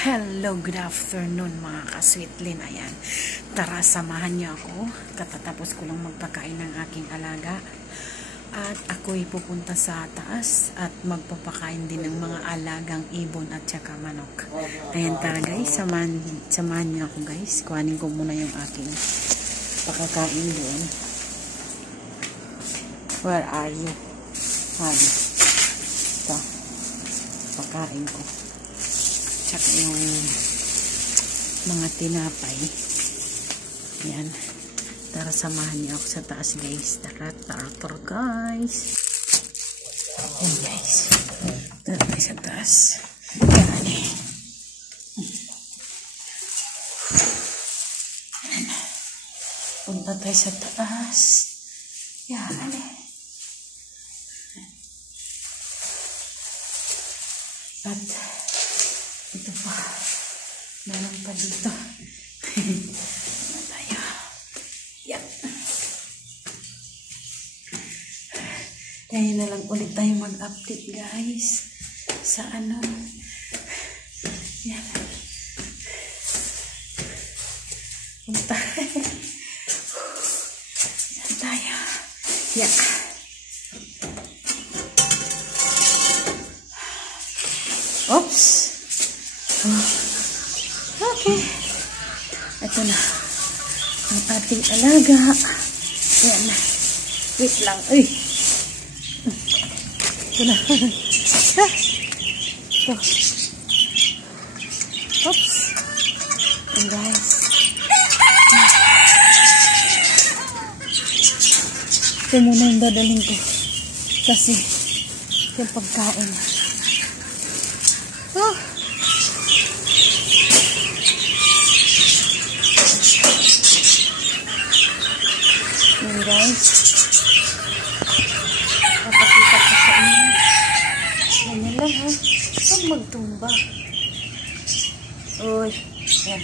Hello, good afternoon mga ka-sweetlin. Ayan, tara samahan niyo ako. Katatapos ko lang magpakain ng aking alaga. At ako'y pupunta sa taas at magpapakain din ng mga alagang ibon at saka manok. Ayan, tara guys, samahan niyo ako guys. Kuhanin ko muna yung aking pakakain doon. Where are you? Honey. Ito, pakain ko. Tsaka yung mga tinapay. Ayan. Tara, samahan niyo ako sa taas guys. Tara guys. Ayan guys. Tara tayo sa taas. Ayan eh. Ayan. Punta tayo sa taas. Ayan eh. At ito pa. Meron pa dito. Ano tayo? Yan. Kaya na lang ulit tayo mag-update guys. Sa ano. Yan. Punta. Yan tayo. Yan. Oops. Oh. Okay. Ito na. Ang ating alaga. Ayan na. Wait lang. Uy. Ito na. Ito. Oops. And guys. Ito muna yung dadalhin ko. Kasi yung pagkain. Oh. Yan guys. Papakita ko sa inyo. Ganyan lang ha. Saan magtumba? Uy. Yan.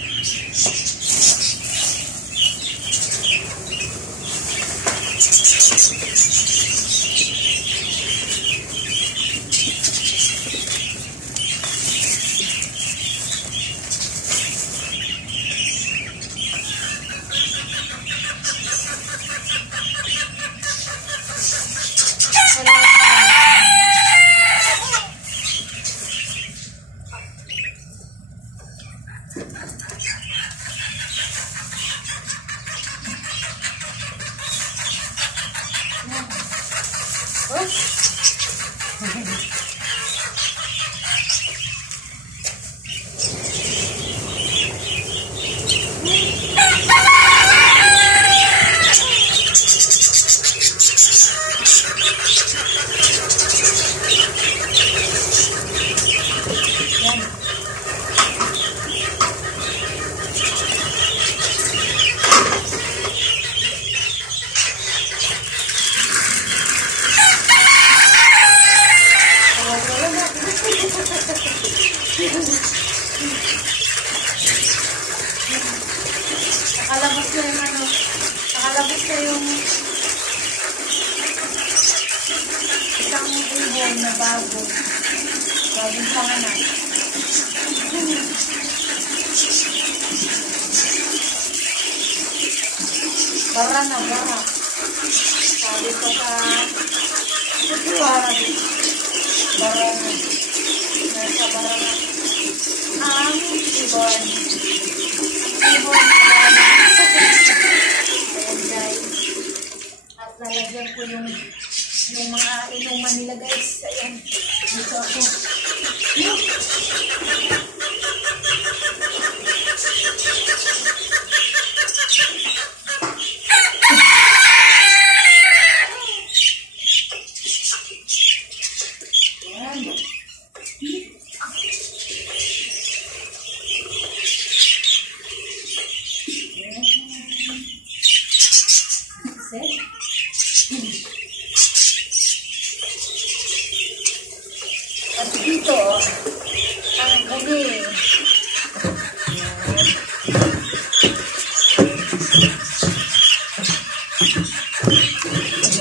Nakalabas na yung ano, nakalabas na yung isang ibon na bagong panganak. Bara na, bara. Sabi ko sa kutuwaran, bara na. Nasa bara na. Ang ibon. Ibon na bara. Ayan guys. At lalagyan ko yung mga inuman nila guys. Ayan. Dito ako. At dito, ang gabi.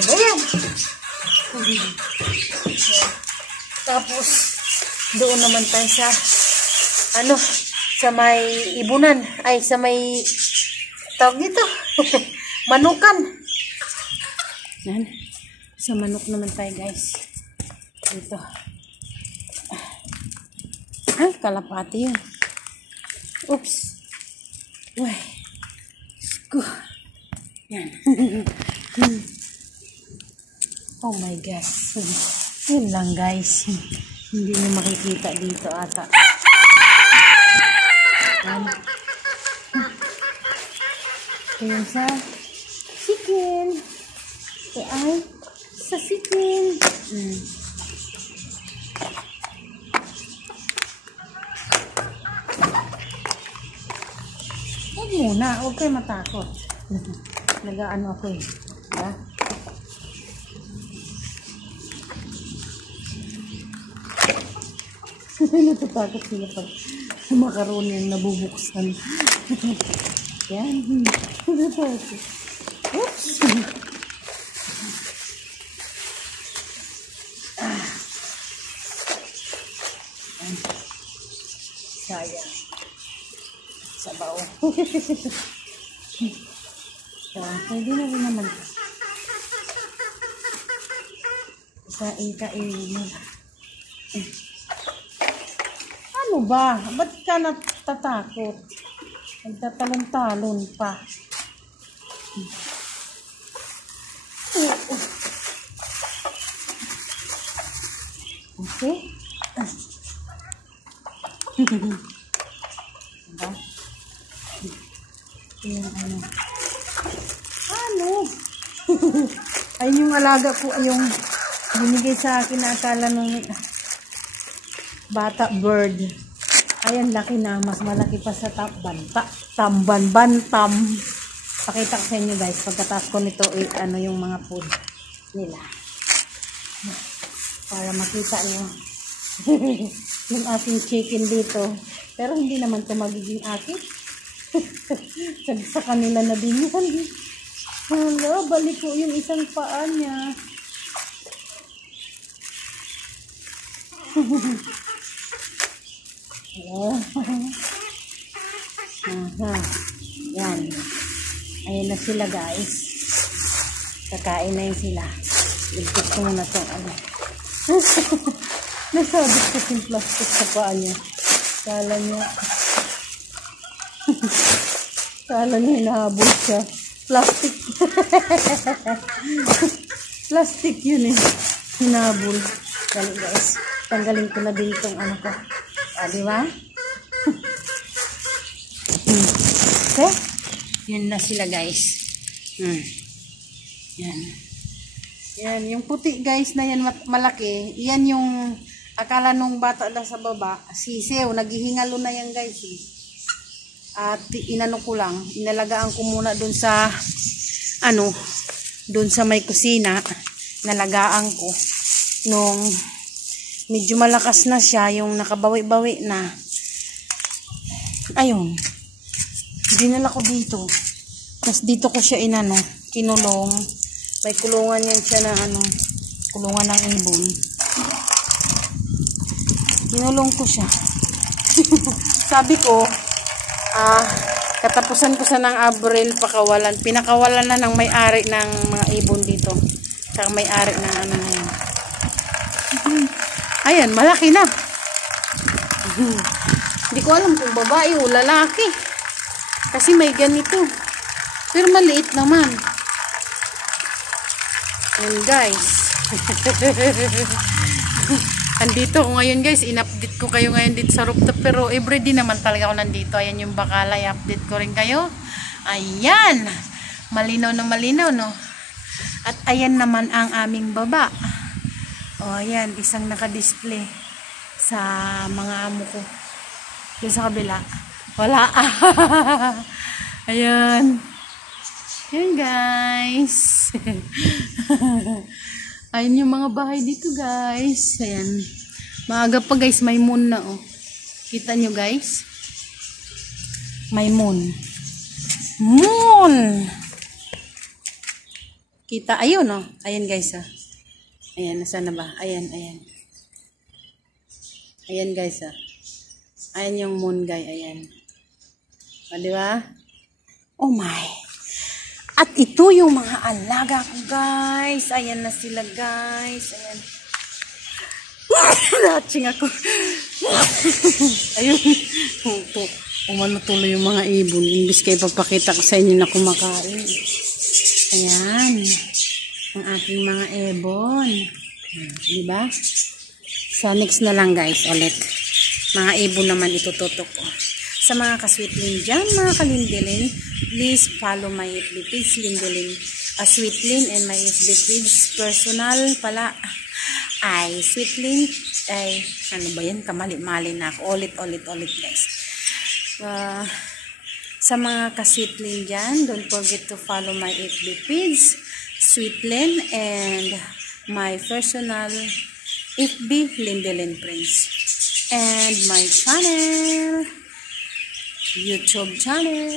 Ayan. Tapos, doon naman tayo sa ano, sa may ibunan. Ay, sa may, tawag dito, manukan. Yan. Sa manok naman tayo, guys. Dito. Ay, kalapati yun. Oops. Uy. Sko. Yan. Oh my gosh. Yun lang, guys. Hindi nyo makikita dito ata. Ito yung sa chicken. Ito ay sa chicken. Huwag muna. Huwag kayo matakot. Nag-ano ako eh. Diba? Natatakot sila pag makaroni yung nabubuksan. Yan. Natatakot. Oops! Sayang. Sabaw. So, pwede na rin naman. Kain. Ano ba? Ba't ka natatakot? Nagtatalon-talon pa. Okay? Diba? Yung ano? Ayun yung alaga ko, yung binigay sa akin na akala nung bata bird. Ayan, laki na. Mas malaki pa sa bantam. Pakita ko sa inyo, guys. Pagkatapos ko nito, ano yung mga food nila. Para makita nyo. Yung aking chicken dito. Pero hindi naman ito magiging akin. Sa kanila na din yan. Hala, balik ko yung isang paa niya. Yan. Ayan na sila, guys. Kakain na yun sila. Ilpit ko muna itong ano. Nasabit kasi yung plastic sa paa niya. Kala niya hinahabol siya. Plastic. Plastic yun eh. Hinahabol. Dali, guys. Tanggalin ko na din itong ano ko. Diba? Okay? Yan na sila, guys. Yan. Yan. Yung puti, guys, na yan malaki. Yan yung akala nung bata na sa baba. Sisew. Naghihingalo na yan, guys. At inano ko lang. Inalagaan ko muna dun sa dun sa may kusina. Nalagaan ko. Nung medyo malakas na siya, yung nakabawi-bawi na. Ayun. Dinala ko dito. Tapos dito ko siya kinulong. May kulungan yan siya na kulungan ng ibon. Kinulong ko siya. Sabi ko, katapusan ko sa ng Abril pakawalan. Pinakawalan na ng may-ari ng mga ibon dito. Saka may-ari ng ano na yun. Ayan, malaki na. Hindi ko alam kung babae o lalaki. Kasi may ganito. Pero maliit naman. Ayan, guys. Andito ko ngayon, guys. In-update ko kayo ngayon dito sa rooftop. Pero everyday naman talaga ako nandito. Ayan yung bakala. I-update ko rin kayo. Ayan. Malinaw na malinaw, no? At ayan naman ang aming baba. O, ayan. Isang naka-display sa mga amo ko. Doon sa kabila. Wala. Ayan. Ayan, guys. Ayan yung mga bahay dito, guys. Ayan. Maaga pa, guys. May moon na, oh. Kita nyo, guys? May moon. Moon! Kita. Ayun, oh. Ayan, guys, ah. Ayan, nasaan na ba? Ayan, ayan. Ayan, guys, ah. Ayan yung moon guy, ayan. O, di ba? Oh my. At ito yung mga alaga ko, guys. Ayan na sila, guys. Ayan. Natching ako. Ayun. Umano tuloy yung mga ibon. Imbis kayo pagpakita ko sa inyo na kumakain. Ayan. Ang aking mga ibon. Diba? So, next na lang, guys. Ulit. Mga ibon naman itututok ko. Sa mga ka-sweetlin dyan, mga kalindilin, please follow my FB page, Lindilin Sweetlin, and my FB page, personal pala, ay Sweetlin, ay, ano ba yan, kamali-mali na ako, ulit, guys. Sa mga ka-sweetlin dyan, don't forget to follow my FB page, Sweetlin, and my personal FB, Lindilin Prince, and my channel, YouTube channel,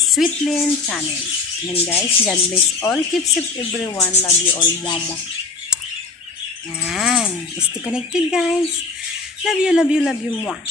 Sweetlin channel. And guys, God bless all. Keep safe everyone. Love you all, mama. And stay connected, guys. Love you, mwah.